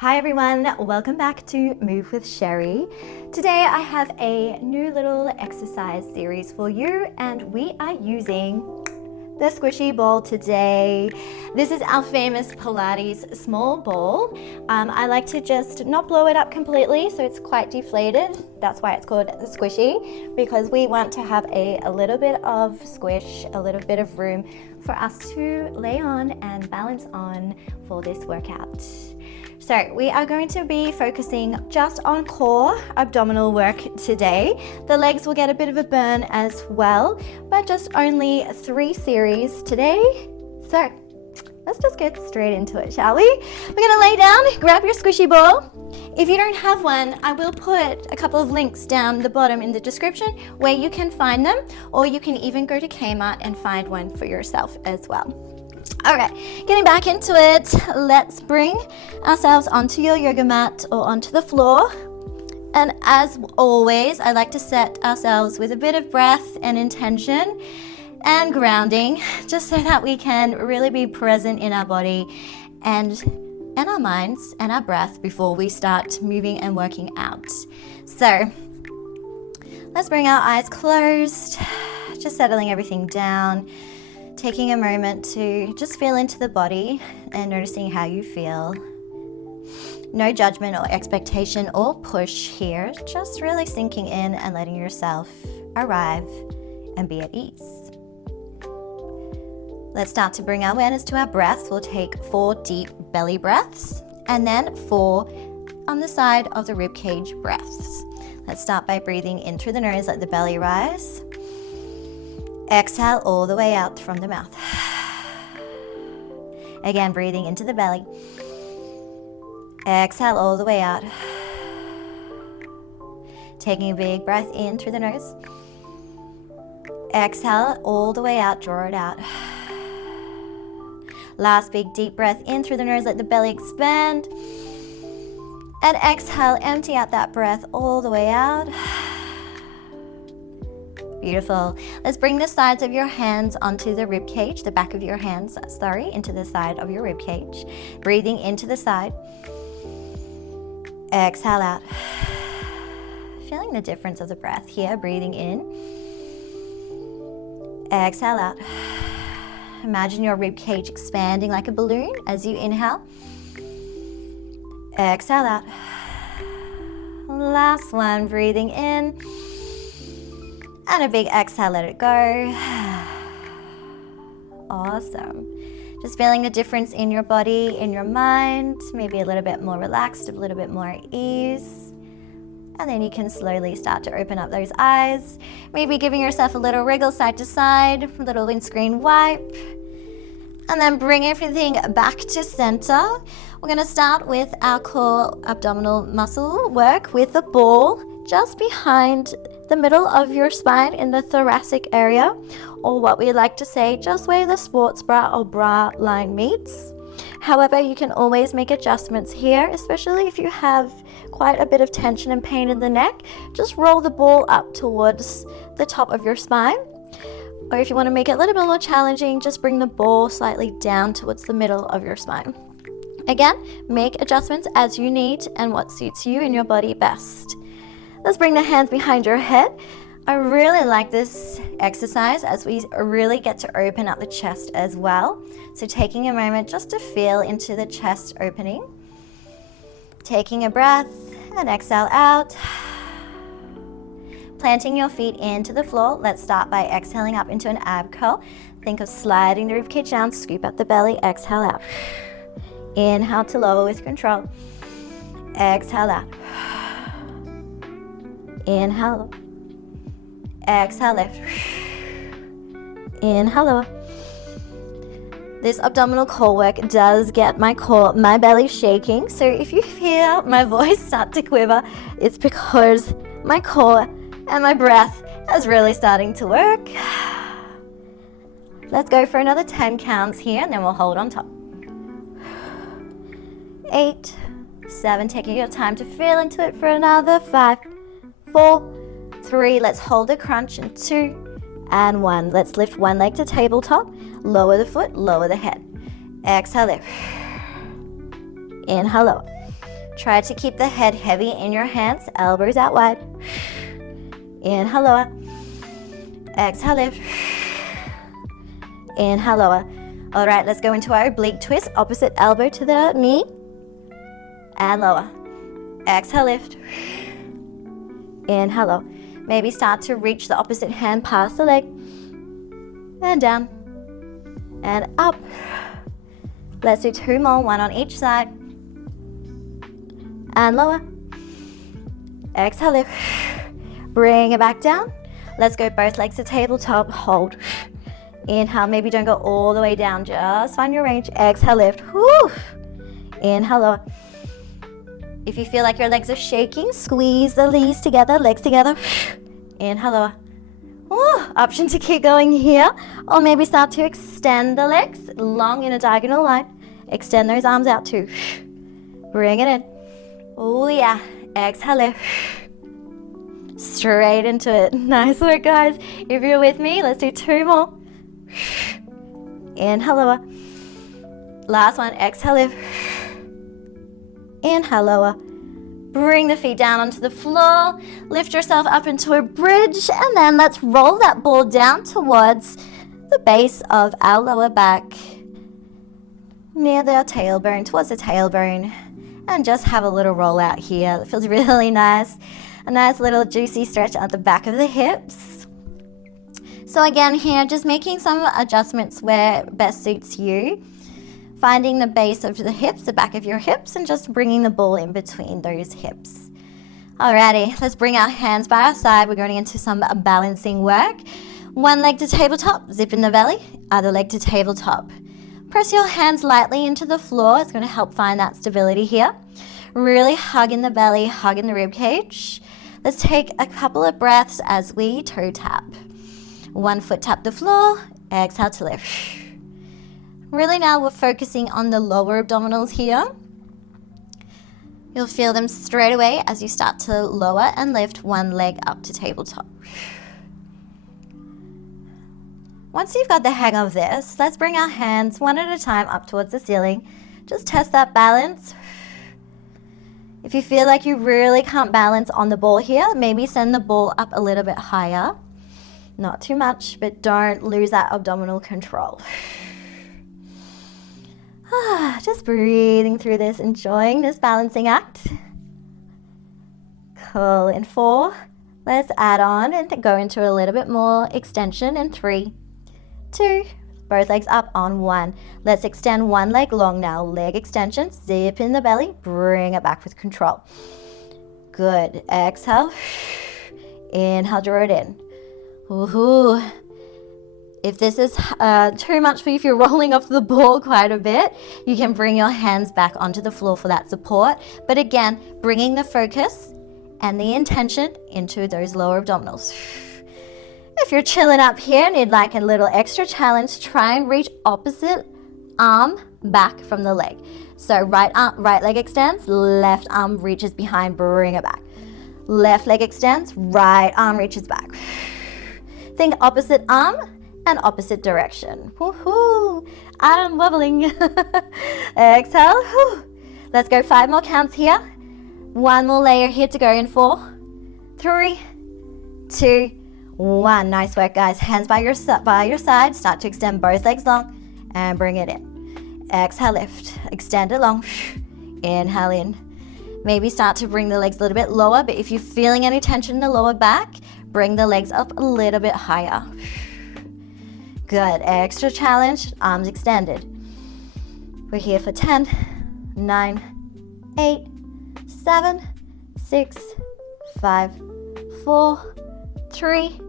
Hi everyone, welcome back to Move with Sheri. Today I have a new little exercise series for you and we are using the squishy ball today. This is our famous Pilates small ball. I like to just not blow it up completely so it's quite deflated. That's why it's called the squishy, because we want to have a little bit of squish, a little bit of room for us to lay on and balance on for this workout. So we are going to be focusing just on core abdominal work today. The legs will get a bit of a burn as well, but just only 3 series today. So let's just get straight into it, shall we? We're gonna lay down, grab your squishy ball. If you don't have one, I will put a couple of links down the bottom in the description where you can find them, or you can even go to Kmart and find one for yourself as well. Okay, getting back into it, let's bring ourselves onto your yoga mat or onto the floor. And as always, I like to set ourselves with a bit of breath and intention and grounding, just so that we can really be present in our body and our minds and our breath before we start moving and working out. So let's bring our eyes closed, just settling everything down. Taking a moment to just feel into the body and noticing how you feel. No judgment or expectation or push here, just really sinking in and letting yourself arrive and be at ease. Let's start to bring our awareness to our breath. We'll take 4 deep belly breaths and then 4 on the side of the rib cage breaths. Let's start by breathing in through the nose, let the belly rise. Exhale all the way out from the mouth. Again, breathing into the belly. Exhale all the way out. Taking a big breath in through the nose. Exhale all the way out, draw it out. Last big deep breath in through the nose, let the belly expand. And exhale, empty out that breath all the way out. Beautiful. Let's bring the sides of your hands onto the rib cage, the back of your hands, into the side of your rib cage. Breathing into the side. Exhale out. Feeling the difference of the breath here. Breathing in. Exhale out. Imagine your rib cage expanding like a balloon as you inhale. Exhale out. Last one. Breathing in. And a big exhale, let it go. Awesome. Just feeling the difference in your body, in your mind, maybe a little bit more relaxed, a little bit more at ease. And then you can slowly start to open up those eyes. Maybe giving yourself a little wriggle side to side, a little windscreen wipe. And then bring everything back to center. We're gonna start with our core abdominal muscle work with the ball just behind the middle of your spine in the thoracic area, or what we like to say, just where the sports bra or bra line meets. However, you can always make adjustments here, especially if you have quite a bit of tension and pain in the neck. Just roll the ball up towards the top of your spine. Or if you want to make it a little bit more challenging, just bring the ball slightly down towards the middle of your spine. Again, make adjustments as you need and what suits you and your body best. Let's bring the hands behind your head. I really like this exercise as we really get to open up the chest as well. So taking a moment just to feel into the chest opening. Taking a breath and exhale out. Planting your feet into the floor. Let's start by exhaling up into an ab curl. Think of sliding the ribcage down, scoop up the belly, exhale out. Inhale to lower with control. Exhale out. Inhale. Exhale lift. Inhale lower. This abdominal core work does get my belly shaking. So if you feel my voice start to quiver, it's because my core and my breath is really starting to work. Let's go for another 10 counts here and then we'll hold on top. 8, 7, taking your time to feel into it for another 5, 4, 3, let's hold a crunch, and 2 and 1. Let's lift one leg to tabletop, lower the foot, lower the head. Exhale lift. Inhale lower. Try to keep the head heavy in your hands, elbows out wide. Inhale, lower. Exhale, lift. Inhale, lower. All right, let's go into our oblique twist. Opposite elbow to the knee. And lower. Exhale, lift. Inhale, lower. Maybe start to reach the opposite hand past the leg. And down. And up. Let's do 2 more, 1 on each side. And lower. Exhale, lift. Bring it back down. Let's go both legs to tabletop. Hold. Inhale, maybe don't go all the way down. Just find your range. Exhale, lift. Whew. Inhale, lower. If you feel like your legs are shaking, squeeze the knees together, legs together. Inhale, lower. Ooh, option to keep going here. Or maybe start to extend the legs long in a diagonal line. Extend those arms out too. Bring it in. Oh yeah. Exhale, lift. Straight into it. Nice work, guys. If you're with me, let's do 2 more. Inhale, lower. Last one. Exhale, lift. Inhale, lower. Bring the feet down onto the floor. Lift yourself up into a bridge. And then let's roll that ball down towards the base of our lower back. Near the tailbone, towards the tailbone. And just have a little roll out here. That feels really nice. A nice little juicy stretch at the back of the hips. So again here, just making some adjustments where best suits you. Finding the base of the hips, the back of your hips, and just bringing the ball in between those hips. Alrighty, let's bring our hands by our side. We're going into some balancing work. 1 leg to tabletop, zip in the belly, other leg to tabletop. Press your hands lightly into the floor. It's going to help find that stability here. Really hug in the belly, hug in the rib cage. Let's take a couple of breaths as we toe tap. 1 foot tap the floor, exhale to lift. Really now we're focusing on the lower abdominals here. You'll feel them straight away as you start to lower and lift 1 leg up to tabletop. Once you've got the hang of this, let's bring our hands 1 at a time up towards the ceiling. Just test that balance. If you feel like you really can't balance on the ball here, maybe send the ball up a little bit higher. Not too much, but don't lose that abdominal control. Just breathing through this, enjoying this balancing act. Cool. In 4, let's add on and go into a little bit more extension in 3, 2, both legs up on 1. Let's extend 1 leg long now. Leg extension, zip in the belly, bring it back with control. Good. Exhale. Inhale, draw it in. Woohoo. If this is too much for you, if you're rolling off the ball quite a bit, you can bring your hands back onto the floor for that support. But again, bringing the focus and the intention into those lower abdominals. If you're chilling up here and you'd like a little extra challenge, try and reach opposite arm back from the leg. So right leg extends, left arm reaches behind, bring it back. Left leg extends, right arm reaches back. Think opposite arm and opposite direction. Woohoo! I'm wobbling. Exhale. Whew. Let's go 5 more counts here. 1 more layer here to go in 4, 3, 2, 1. Nice work, guys. Hands by your side. Start to extend both legs long and bring it in. Exhale, lift. Extend it long. Inhale in. Maybe start to bring the legs a little bit lower, but if you're feeling any tension in the lower back, bring the legs up a little bit higher. Good. Extra challenge. Arms extended. We're here for 10, 9, 8, 7, 6, 5, 4, 3,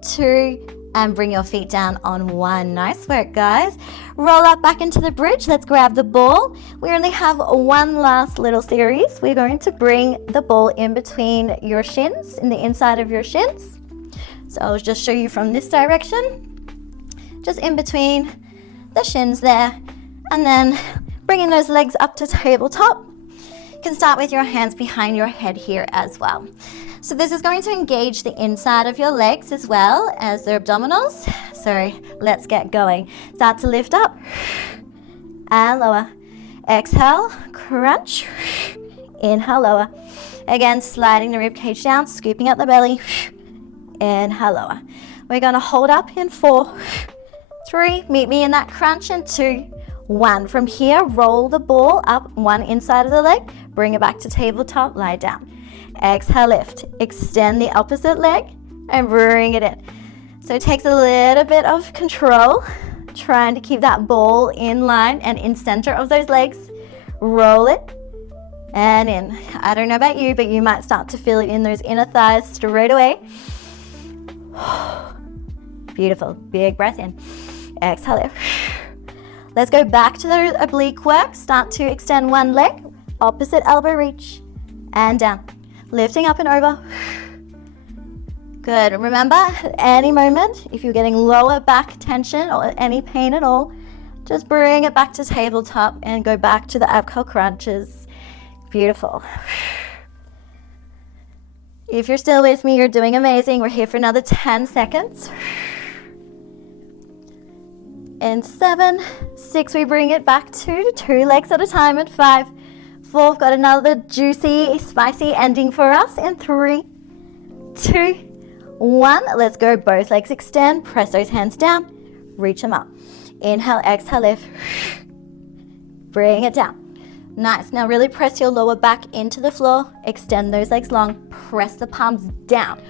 2, and bring your feet down on 1. Nice work, guys. Roll up back into the bridge. Let's grab the ball. We only have 1 last little series. We're going to bring the ball in between your shins, in the inside of your shins. So I'll just show you from this direction. Just in between the shins there, and then bringing those legs up to tabletop. You can start with your hands behind your head here as well. So this is going to engage the inside of your legs as well as the abdominals. So let's get going. Start to lift up and lower. Exhale, crunch. Inhale, lower. Again, sliding the rib cage down, scooping out the belly. Inhale, lower. We're going to hold up in 4, 3, meet me in that crunch, and 2, 1. From here, roll the ball up one inside of the leg, bring it back to tabletop, lie down. Exhale, lift. Extend the opposite leg and bring it in. So it takes a little bit of control, trying to keep that ball in line and in center of those legs. Roll it and in. I don't know about you, but you might start to feel it in those inner thighs straight away. Beautiful. Big breath in. Exhale, lift. Let's go back to the oblique work. Start to extend one leg, opposite elbow reach, and down. Lifting up and over. Good. Remember, at any moment, if you're getting lower back tension or any pain at all, just bring it back to tabletop and go back to the ab curl crunches. Beautiful. If you're still with me, you're doing amazing. We're here for another 10 seconds. In 7, 6, we bring it back to 2 legs at a time. And 5, 4, we've got another juicy, spicy ending for us. In 3, 2, 1. Let's go. Both legs extend. Press those hands down. Reach them up. Inhale, exhale, lift. Bring it down. Nice. Now really press your lower back into the floor. Extend those legs long. Press the palms down.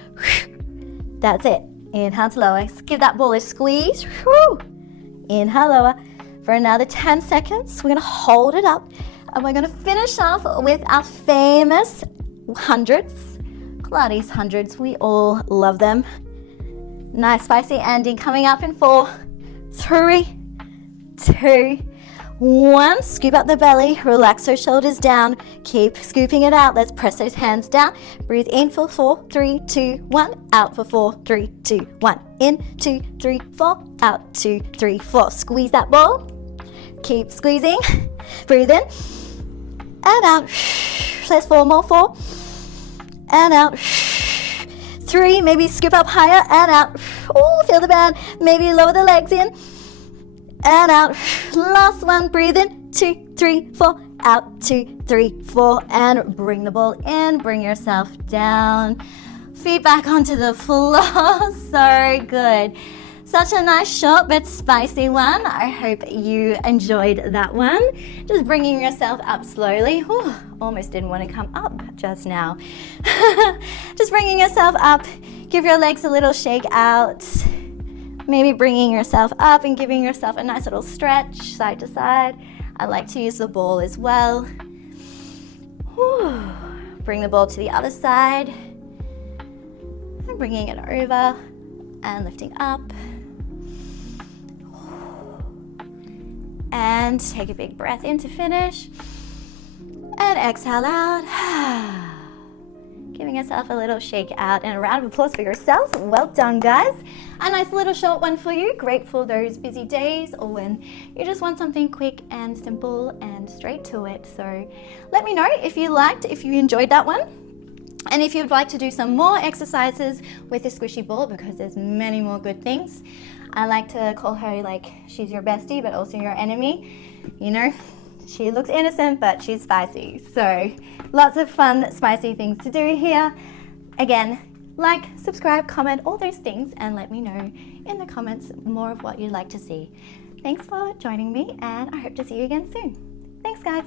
That's it. Inhale to lower. Give that ball a squeeze. Inhale, lower. For another 10 seconds, we're going to hold it up. And we're going to finish off with our famous hundreds. Pilates hundreds. We all love them. Nice spicy ending coming up in 4, 3, 2, 1. Scoop up the belly. Relax those shoulders down. Keep scooping it out. Let's press those hands down. Breathe in for 4, 3, 2, 1. Out for 4, 3, 2, 1. In, 2, 3, 4. Out, 2, 3, 4. Squeeze that ball. Keep squeezing. Breathe in and out. Let's 4 more. 4 and out. 3, maybe scoop up higher and out. Oh, feel the bend. Maybe lower the legs in and out. Last one. Breathe in. 2, 3, 4. Out. 2, 3, 4. And bring the ball in. Bring yourself down. Feet back onto the floor. So good. Such a nice short but spicy one. I hope you enjoyed that one. Just bringing yourself up slowly. Whew, almost didn't want to come up just now. Just bringing yourself up. Give your legs a little shake out. Maybe bringing yourself up and giving yourself a nice little stretch side to side. I like to use the ball as well. Whew. Bring the ball to the other side. And bringing it over and lifting up. And take a big breath in to finish. And exhale out. Giving yourself a little shake out and a round of applause for yourselves. Well done, guys. A nice little short one for you. Great for those busy days or when you just want something quick and simple and straight to it. So let me know if you enjoyed that one. And if you'd like to do some more exercises with the squishy ball, because there's many more good things. I like to call her like she's your bestie, but also your enemy. You know, she looks innocent, but she's spicy. So lots of fun, spicy things to do here. Again, like, subscribe, comment, all those things, and let me know in the comments more of what you'd like to see. Thanks for joining me, and I hope to see you again soon. Thanks, guys.